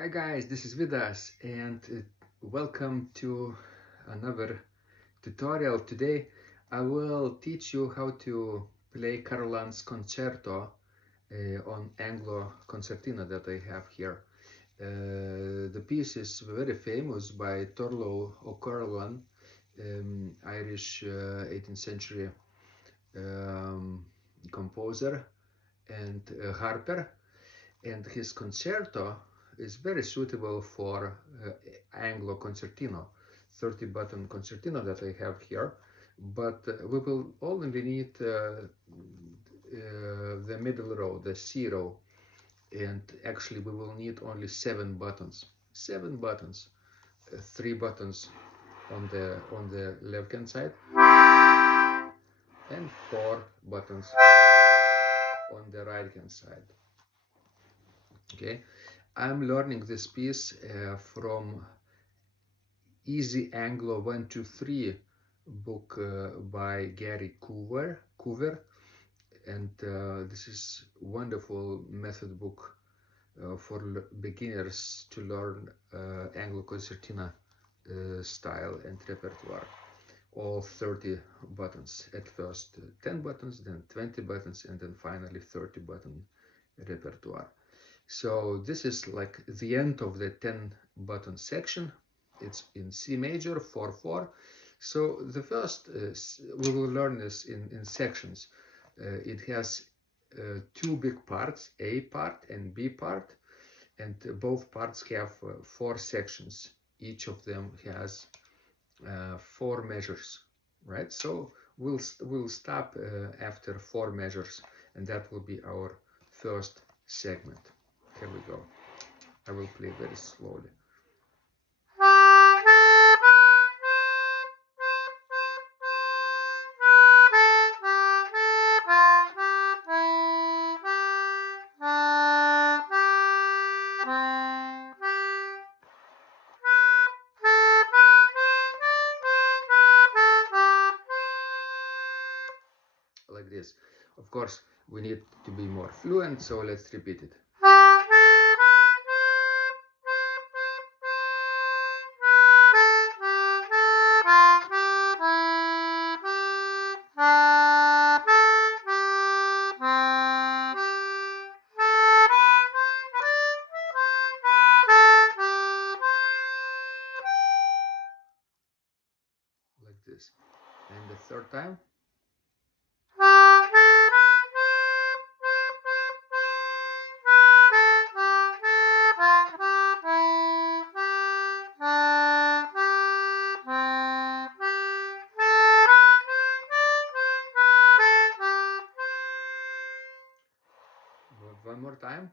Hi guys, this is Vidas and welcome to another tutorial. Today I will teach you how to play Carolan's Concerto on Anglo Concertina that I have here. The piece is very famous by Torlo O'Carolan, Irish 18th century composer and harper, and his concerto is very suitable for Anglo Concertino, 30-button concertino that I have here, but we will only need the middle row, the C row, and actually we will need only 7 buttons. 7 buttons, 3 buttons on the left hand side and 4 buttons on the right hand side. Okay, I'm learning this piece from Easy Anglo 1-2-3 book by Gary Coover, and this is wonderful method book for beginners to learn Anglo Concertina style and repertoire. All 30 buttons at first, 10 buttons, then 20 buttons, and then finally 30 button repertoire. So this is like the end of the 10 button section. It's in C major 4/4. So the first we will learn this in sections. It has 2 big parts, A part and B part, and both parts have 4 sections. Each of them has 4 measures, right? So we'll stop after 4 measures, and that will be our first segment. Here we go. I will play very slowly. Like this. Of course, we need to be more fluent, so let's repeat it. Like this. And the third time. One more time.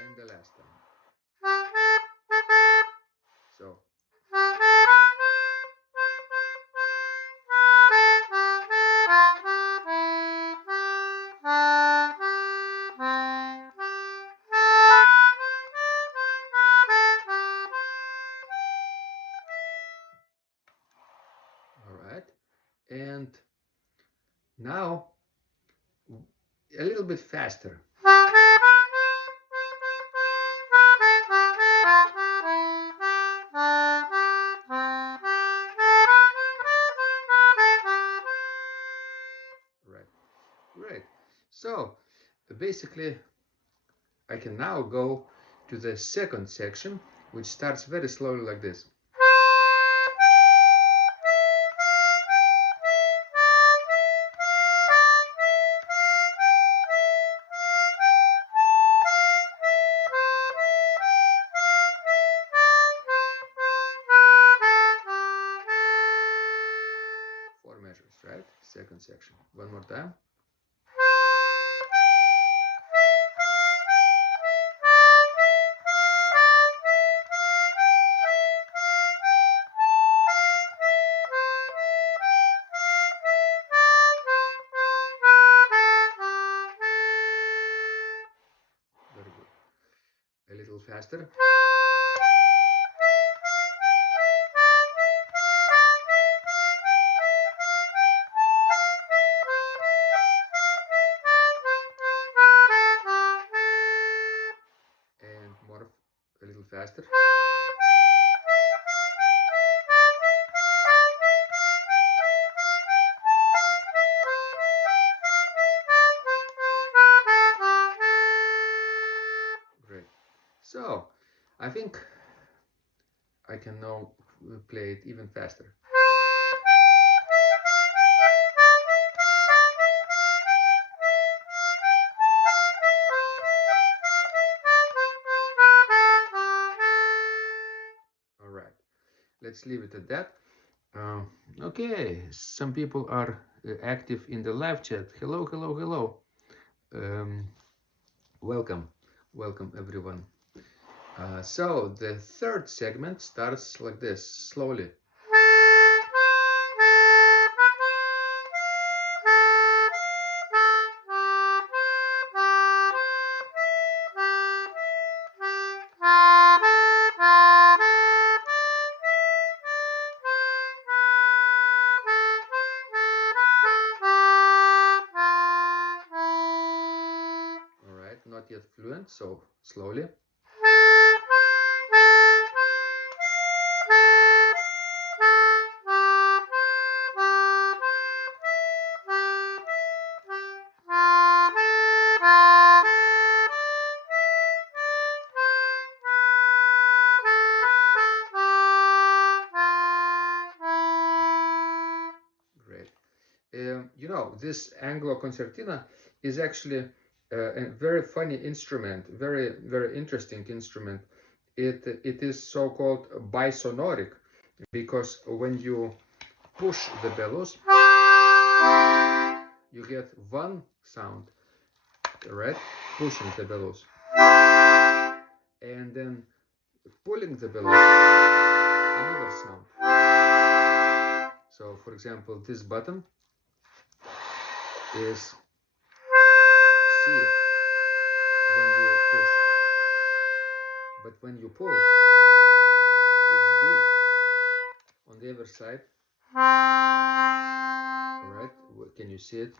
And the last time. So. All right. And now a little bit faster. Right. Great. So basically I can now go to the second section, which starts very slowly like this. 4 measures, right? Second section. One more time. Very good. A little faster. faster. Great. So, I think I can now play it even faster. All right, let's leave it at that. Okay, some people are active in the live chat. Hello, hello, hello. Welcome, welcome everyone. So the third segment starts like this, slowly. Not yet fluent, so slowly. Great. You know, this Anglo Concertina is actually a very funny instrument, very interesting instrument. It is so-called bisonoric because when you push the bellows, you get one sound, right? Pushing the bellows, and then pulling the bellows, another sound. So, for example, this button is C when you push, but when you pull, it's B. On the other side, right? Can you see it?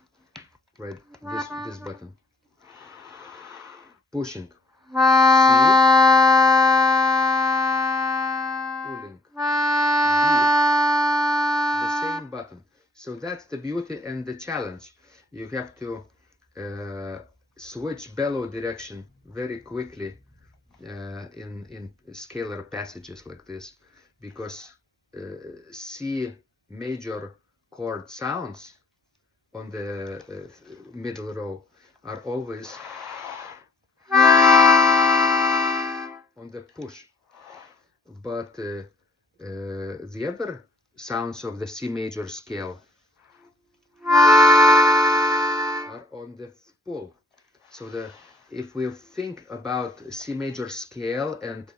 Right, this button. Pushing, C. Pulling, B. The same button. So that's the beauty and the challenge. You have to switch bellow direction very quickly in scalar passages like this, because C major chord sounds on the middle row are always on the push, but the other sounds of the C major scale are on the pull. So if we think about C major scale and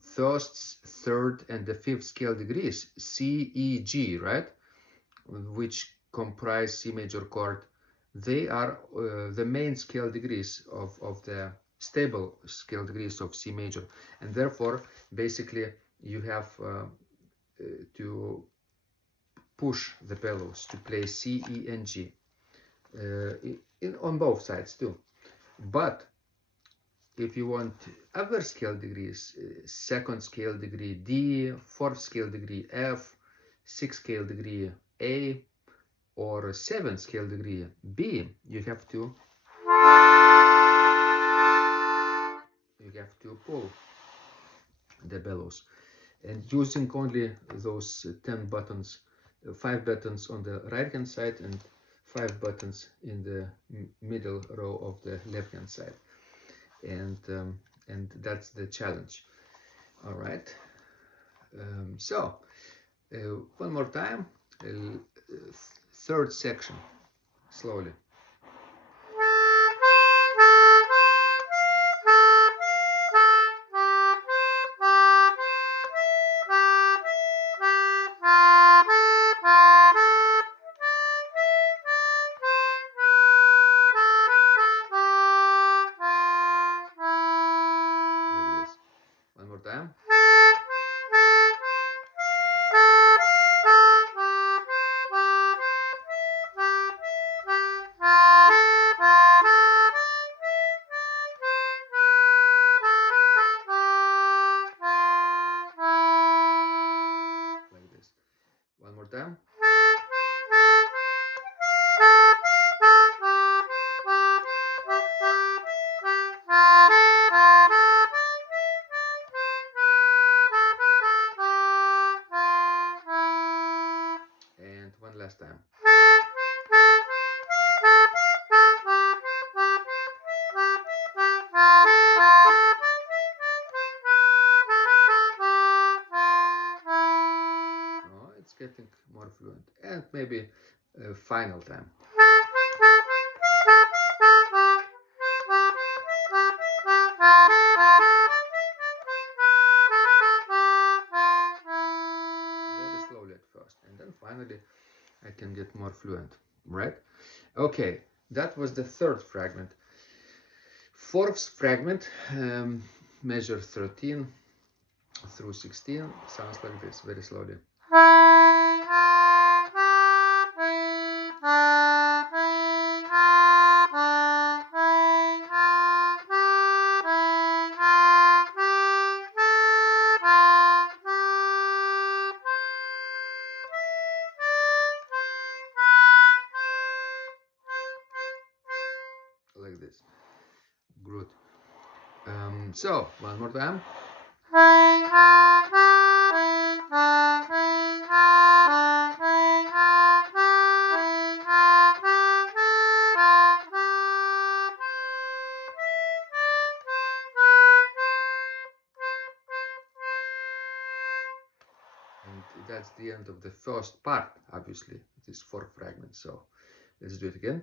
first, third, and the fifth scale degrees, C, E, G, right, which comprise C major chord, they are the main scale degrees of the stable scale degrees of C major, and therefore basically you have to push the bellows to play C, E, and G on both sides too. But if you want other scale degrees, second scale degree D, fourth scale degree F, sixth scale degree A, or seventh scale degree B, you have to pull the bellows, and using only those 10 buttons, 5 buttons on the right hand side and 5 buttons in the middle row of the left hand side, and that's the challenge. All right, so one more time, third section, slowly. One more time. maybe final time. Very slowly at first, and then finally I can get more fluent, right? Okay, that was the third fragment. Fourth fragment, measure 13 through 16, sounds like this, very slowly. Like this. Good. So, one more time. And that's the end of the first part, obviously, this fourth fragment. So let's do it again.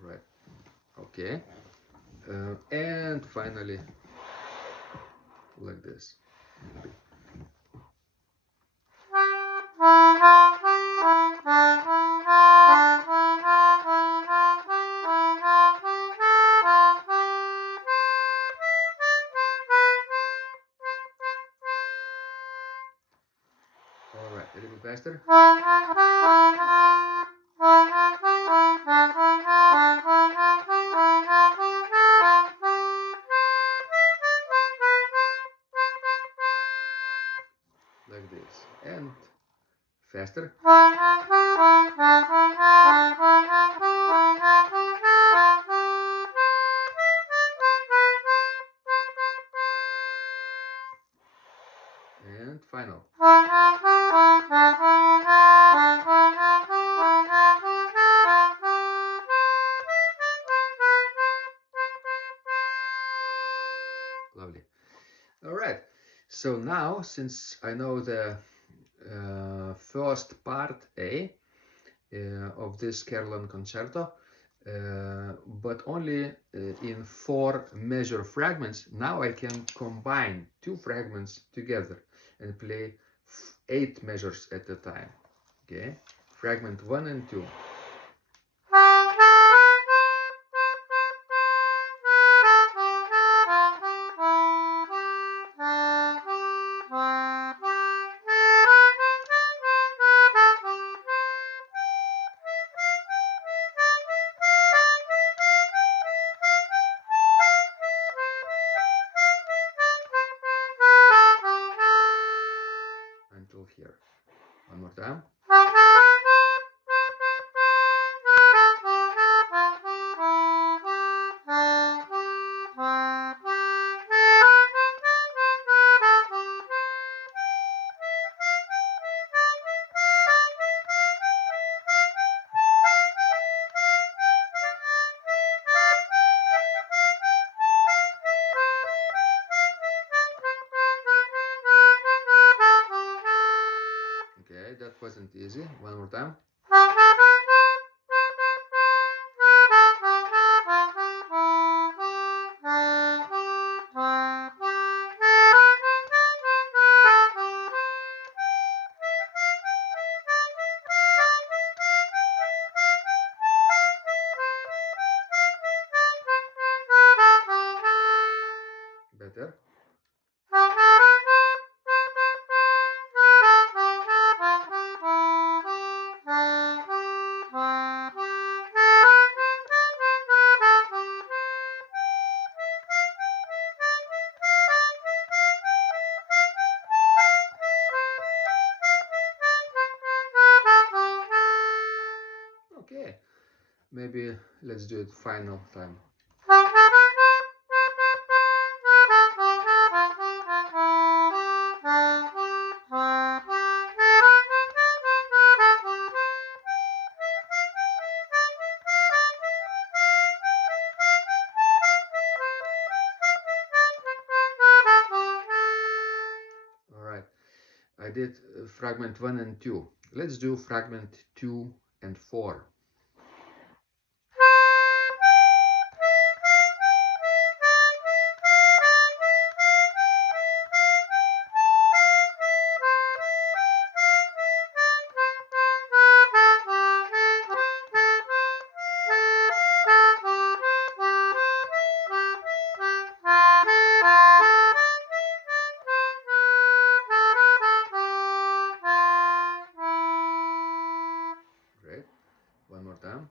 Right. Okay. And finally, like this. All right, a little faster. Like this, and faster. And final. Lovely. All right. So now, since I know the first part A of this Carolan concerto, but only in 4 measure fragments, now I can combine 2 fragments together and play 8 measures at a time. Okay, fragment 1 and 2. Until here. One more time. Okay, that wasn't easy. One more time. Better. Okay, maybe let's do it final time. did fragment 1 and 2. Let's do fragment 2 and 4. Great. One more time.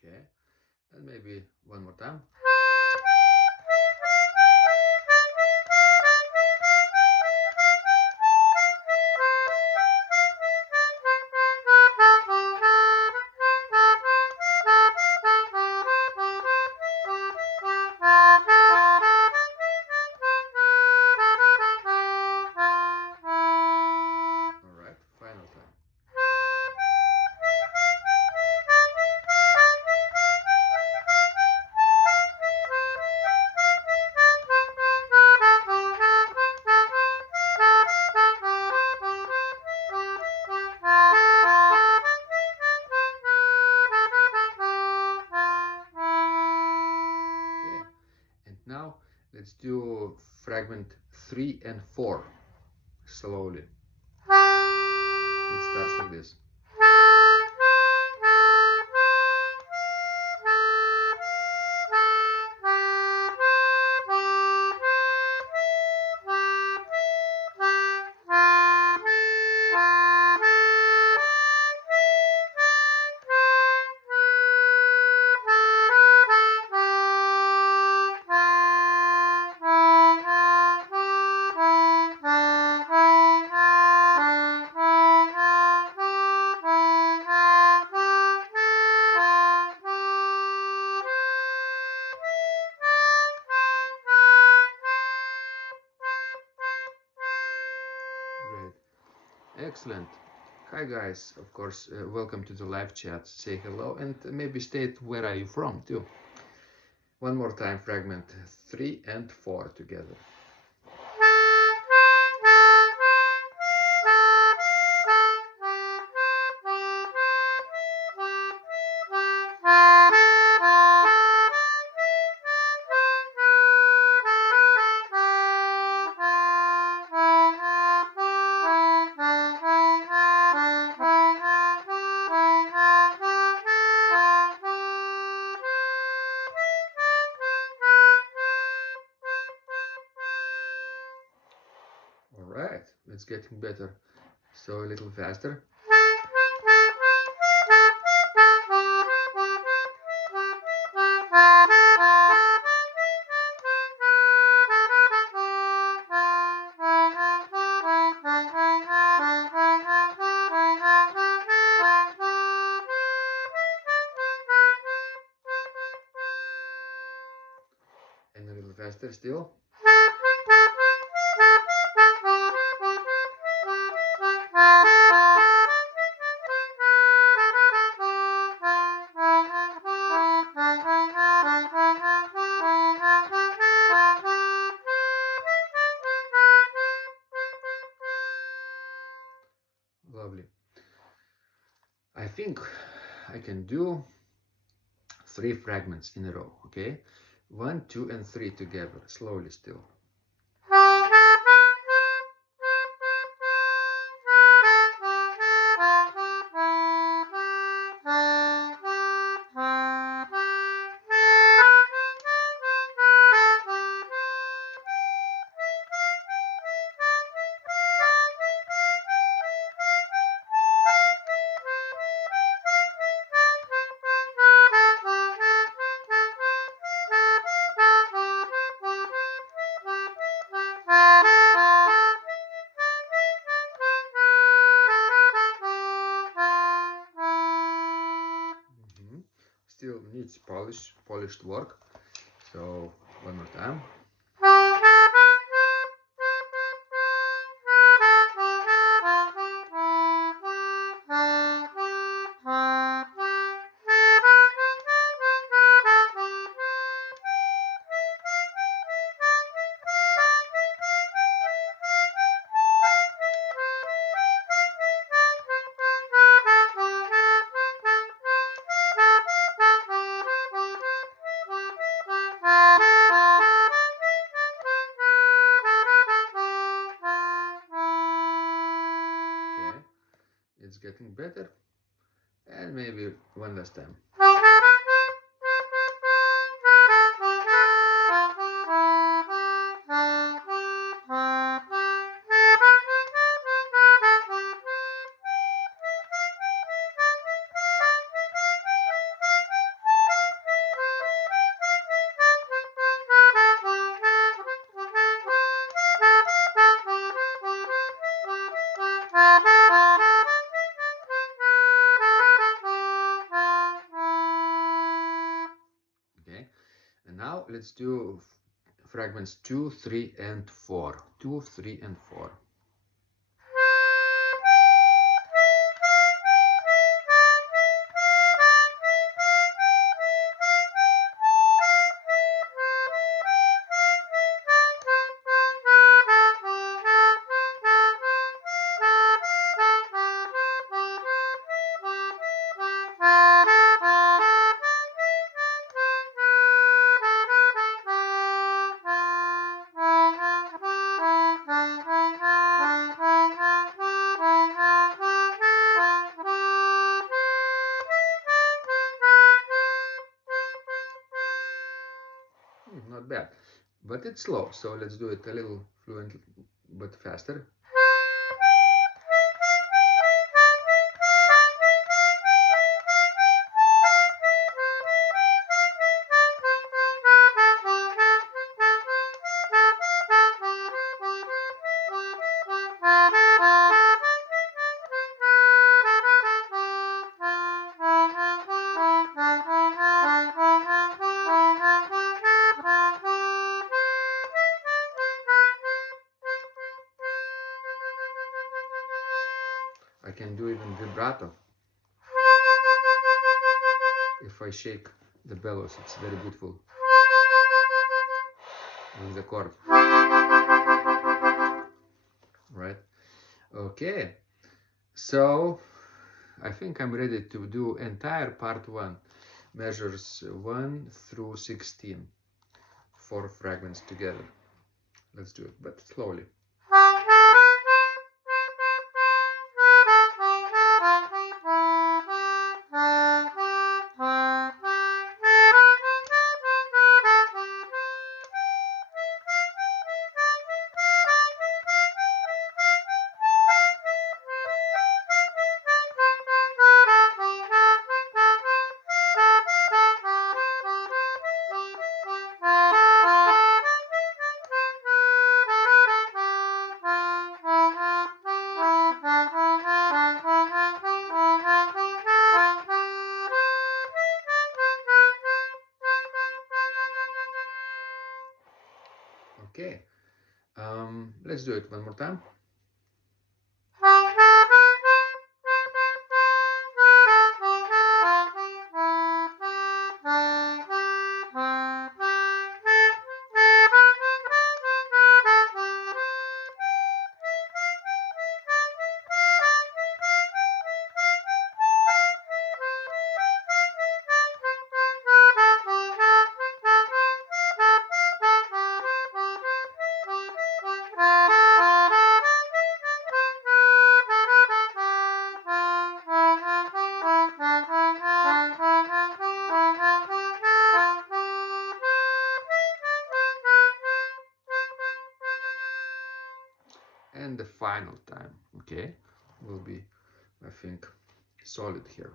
Okay, and maybe one more time. All right, final time. Okay, and now let's do fragment 3 and 4 slowly. It starts like this. Great. Excellent. Hi guys, of course, welcome to the live chat. Say hello and maybe state where are you from too. One more time, fragment 3 and 4 together. All right, it's getting better. So a little faster. And a little faster still. Lovely. I think I can do 3 fragments in a row, okay? 1, 2, and 3 together, slowly still. it's polished work. So one more time. It's getting better, and maybe one last time. And now let's do fragments 2, 3, and 4. 2, 3, and 4. Not bad, but it's slow, so let's do it a little fluent but faster. I can do even vibrato. If I shake the bellows, it's very beautiful with the chord. Right? Okay. So I think I'm ready to do entire part 1, measures 1 through 16, 4 fragments together. Let's do it, but slowly. Okay, let's do it one more time. And the final time, okay, will be, I think, solid here.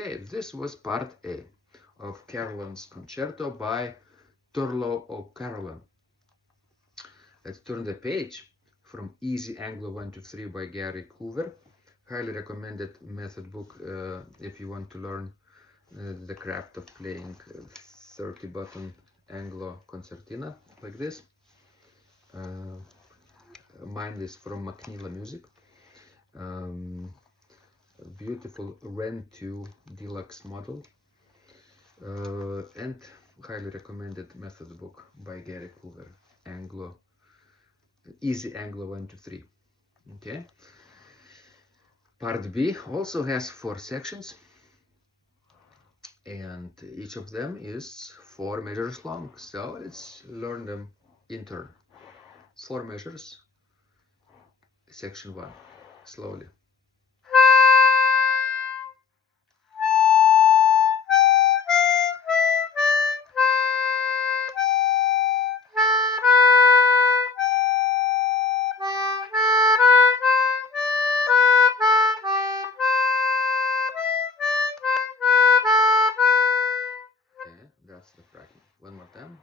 Okay, this was part A of Carolan's Concerto by Turlough O'Carolan. Let's turn the page from Easy Anglo 1-3 by Gary Coover. Highly recommended method book if you want to learn the craft of playing 30-button Anglo Concertina like this. Mine is from Macnilla Music. Beautiful Ren 2 deluxe model, and highly recommended method book by Gary Coover, Easy Anglo 1-3. Okay. Part B also has 4 sections, and each of them is 4 measures long. So let's learn them in turn. 4 measures. Section 1, slowly. That's the fragment. One more time.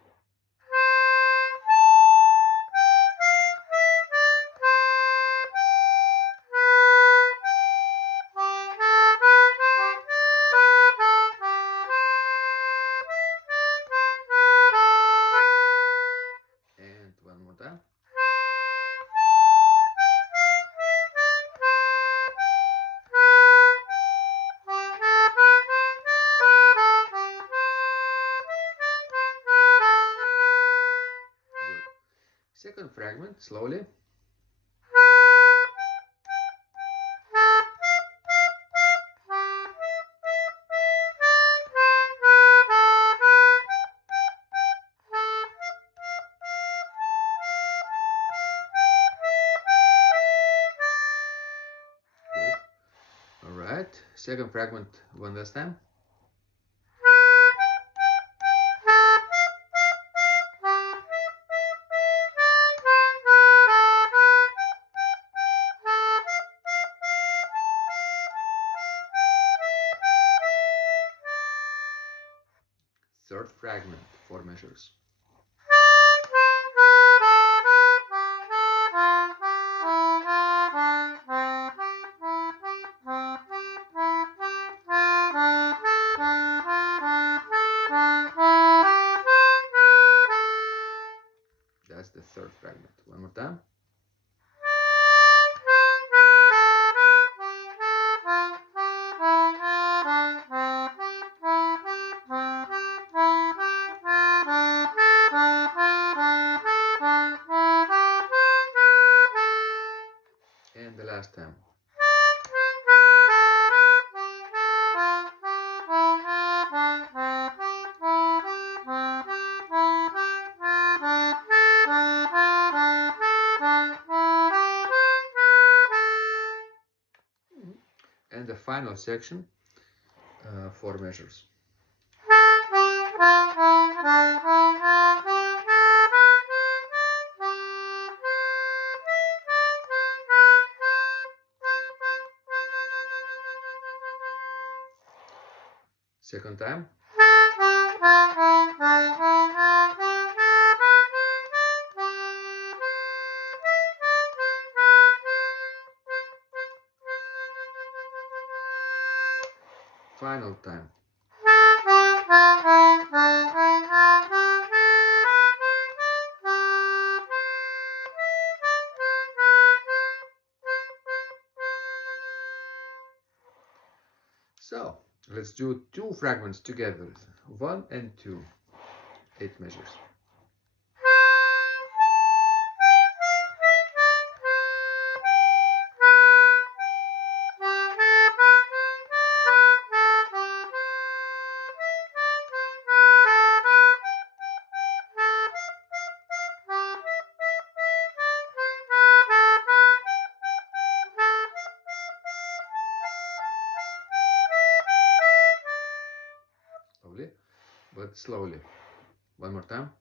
And one more time. Second fragment, slowly. Good. All right. Second fragment, one last time. Third fragment, 4 measures. That's the third fragment. One more time. And the last time. And the final section, 4 measures. Second time. Final time. So let's do 2 fragments together. 1 and 2. 8 measures. Slowly, but slowly. One more time.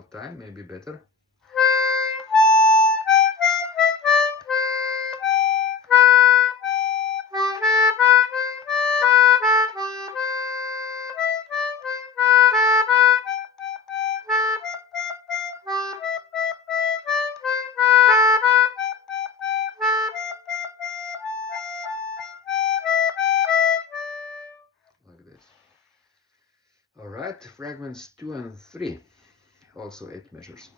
final time, maybe better. Like this. All right, fragments 2 and 3, also 8 measures.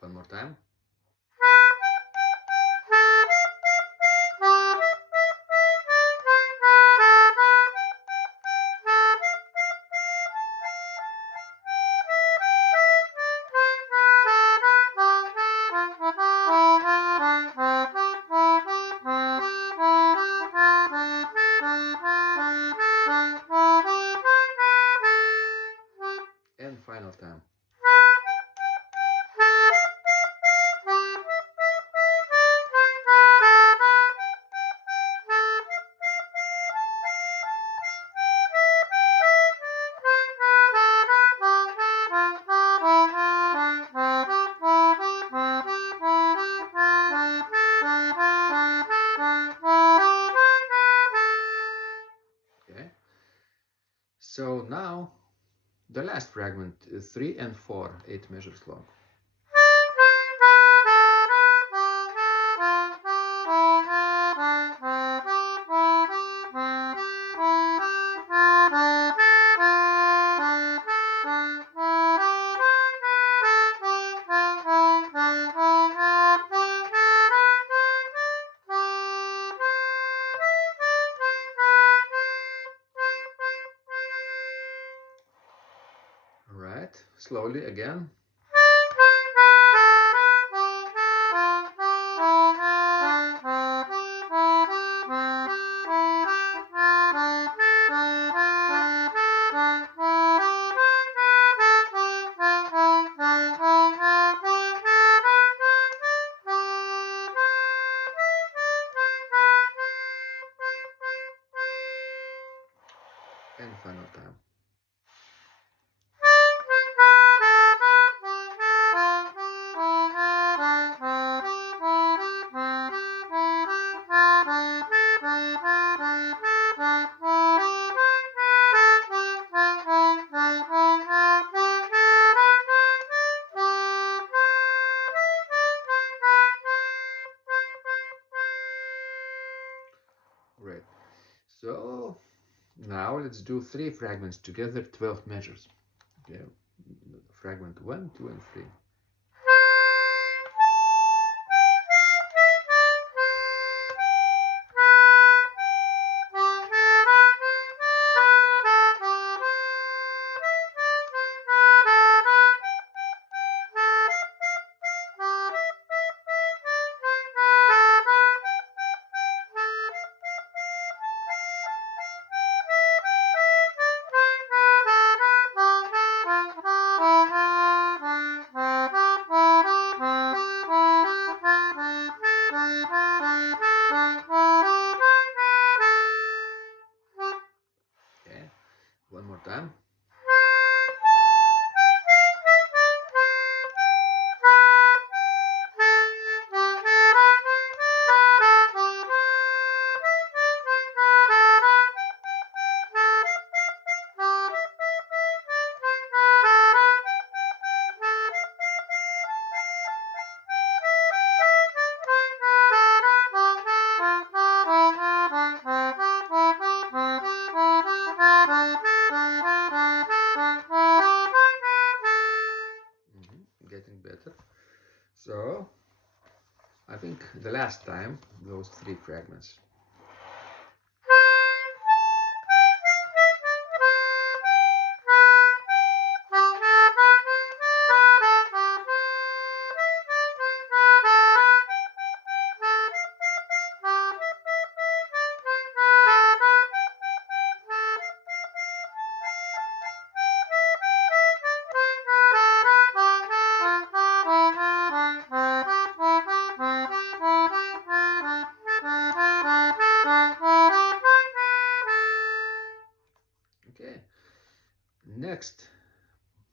One more time. And final time. Okay. So now the last fragment, 3 and 4, 8 measures long. All right, slowly again. And final time. Great. So now let's do 3 fragments together, 12 measures. Okay. Fragment 1, 2, and 3. Okay. One more time. Getting better. So I think the last time those 3 fragments.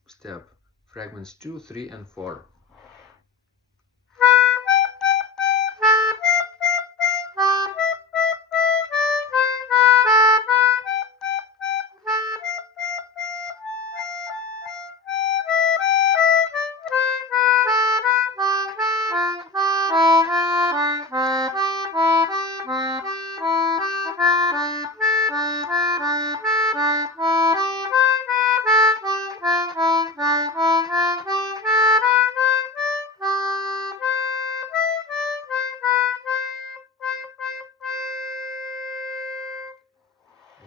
step, fragments 2, 3, and 4.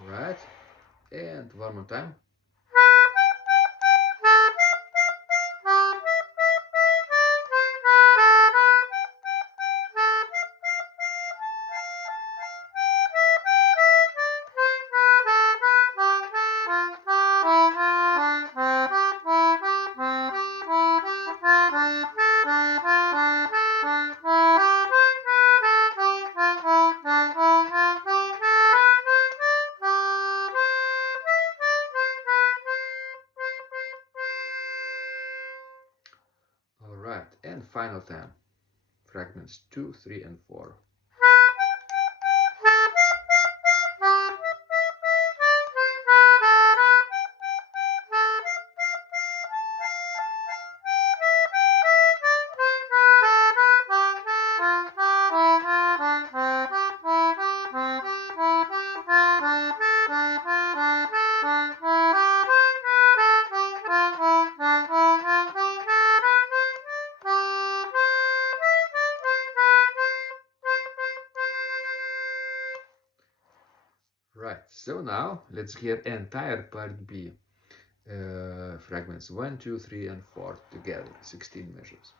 Right, and one more time. Alright, and final time, fragments 2, 3, and 4. Right, so now let's hear entire part B, fragments 1, 2, 3, and 4 together, 16 measures.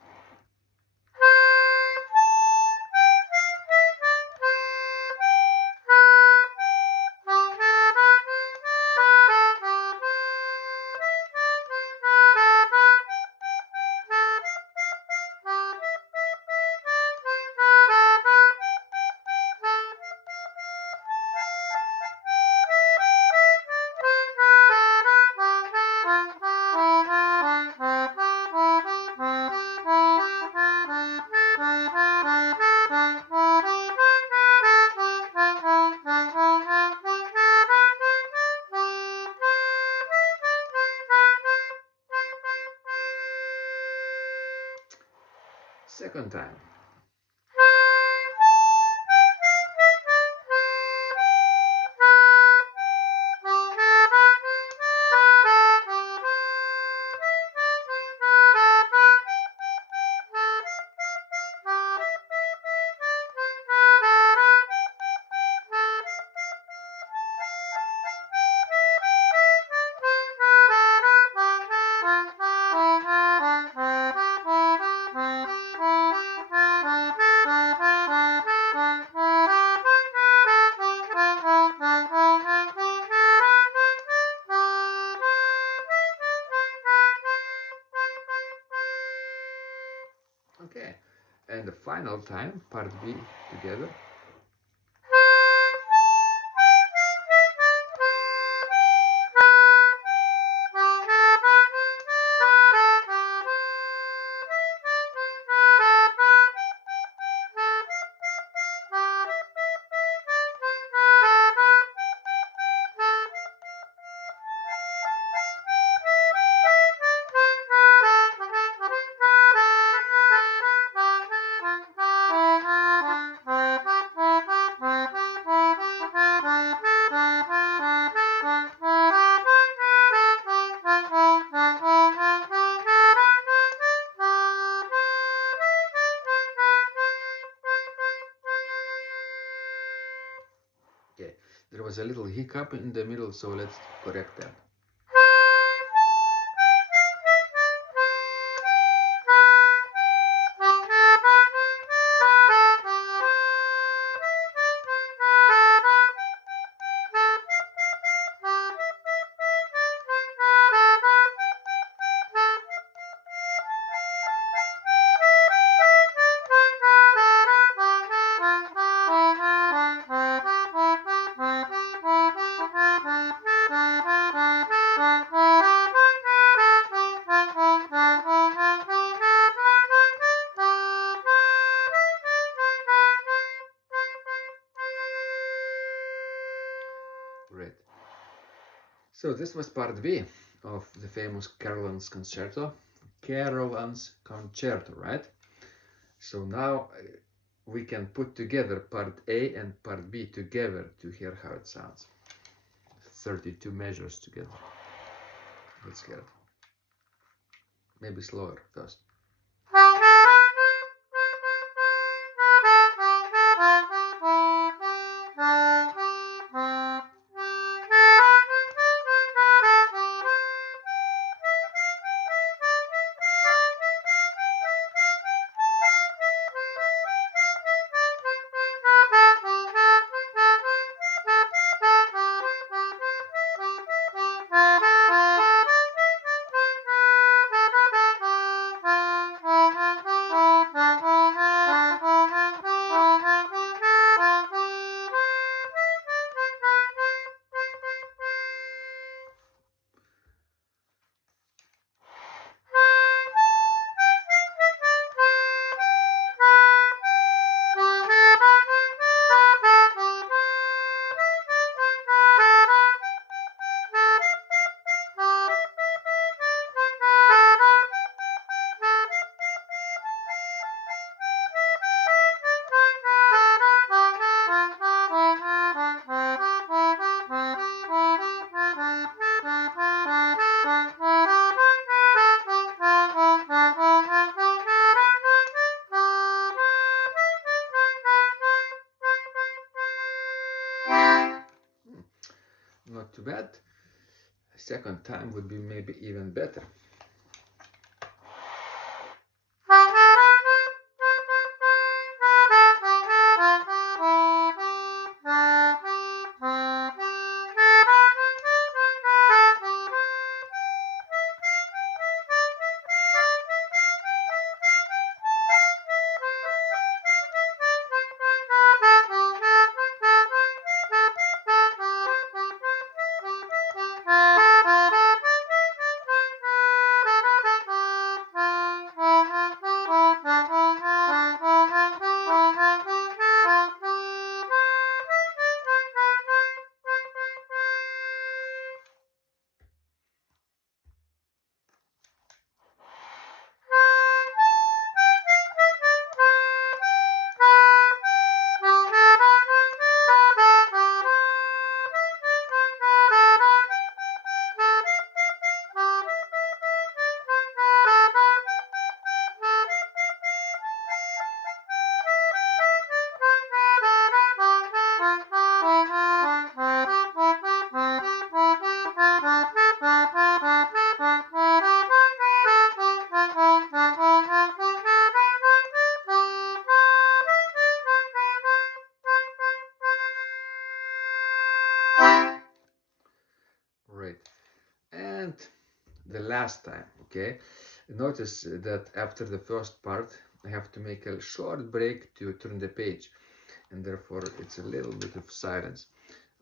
Second time. Okay, and the final time, part B together. Okay, there was a little hiccup in the middle, so let's correct that. So this was part B of the famous Carolan's Concerto. Carolan's Concerto, right? So now we can put together part A and part B together to hear how it sounds. 32 measures together. Let's hear it. Maybe slower first. Not too bad. Second time would be maybe even better. Right. And the last time, okay? Notice that after the first part, I have to make a short break to turn the page, and therefore it's a little bit of silence.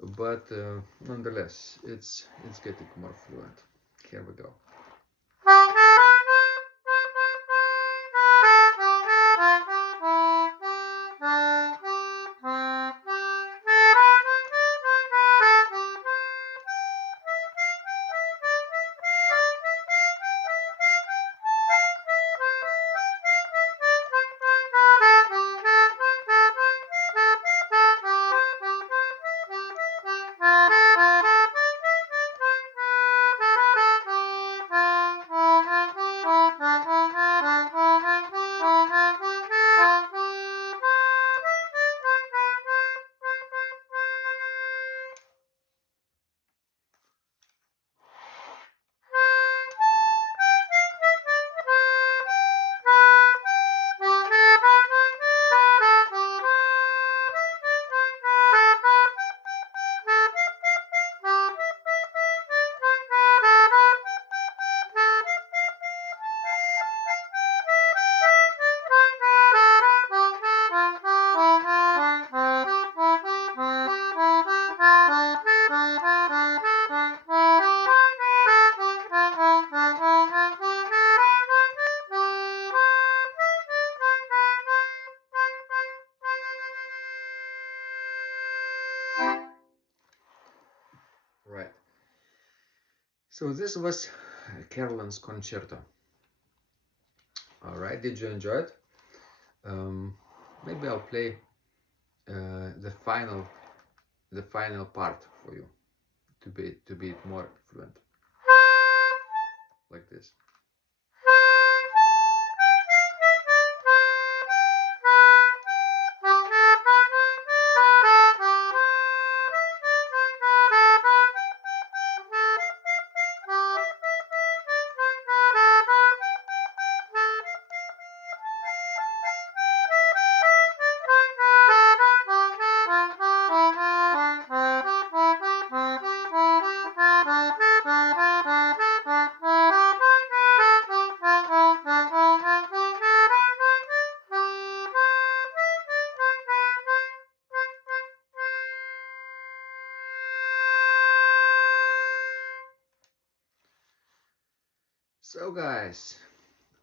But nonetheless, it's getting more fluent. Here we go. So this was Carolan's Concerto. All right, did you enjoy it? Maybe I'll play the final part for you to be more fluent, like this. So guys,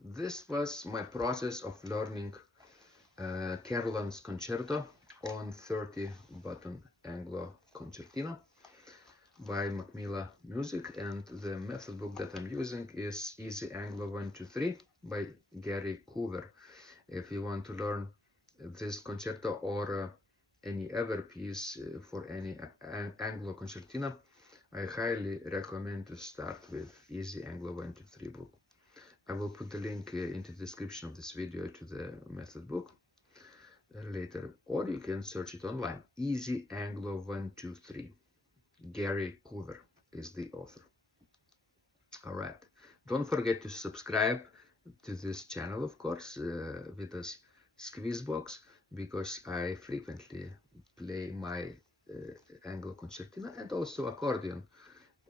this was my process of learning Carolan's Concerto on 30-button Anglo Concertina by Macmillan Music, and the method book that I'm using is Easy Anglo 123 by Gary Coover. If you want to learn this concerto or any other piece for any Anglo Concertina, I highly recommend to start with Easy Anglo 123 book. I will put the link into the description of this video to the method book later, or you can search it online. Easy Anglo 123. Gary Coover is the author. All right. Don't forget to subscribe to this channel, of course, with this squeeze box, because I frequently play my Anglo Concertina and also accordion.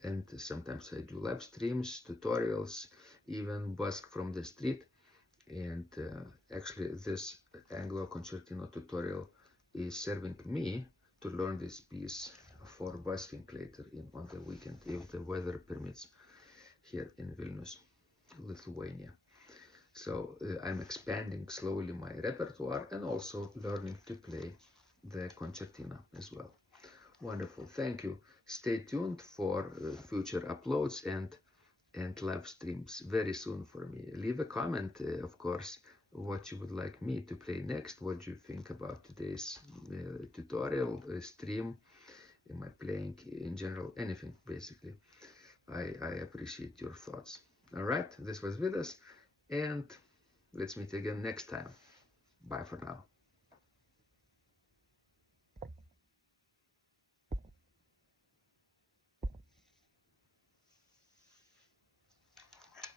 And sometimes I do live streams, tutorials, even busk from the street. And actually this Anglo Concertina tutorial is serving me to learn this piece for busking later on the weekend, if the weather permits, here in Vilnius, Lithuania. So I'm expanding slowly my repertoire and also learning to play the concertina as well. Wonderful, thank you. Stay tuned for future uploads and live streams very soon for me. Leave a comment, of course, what you would like me to play next, what you think about today's tutorial, stream, my playing in general, anything basically. I appreciate your thoughts. All right, this was Vidas, and let's meet again next time. Bye for now.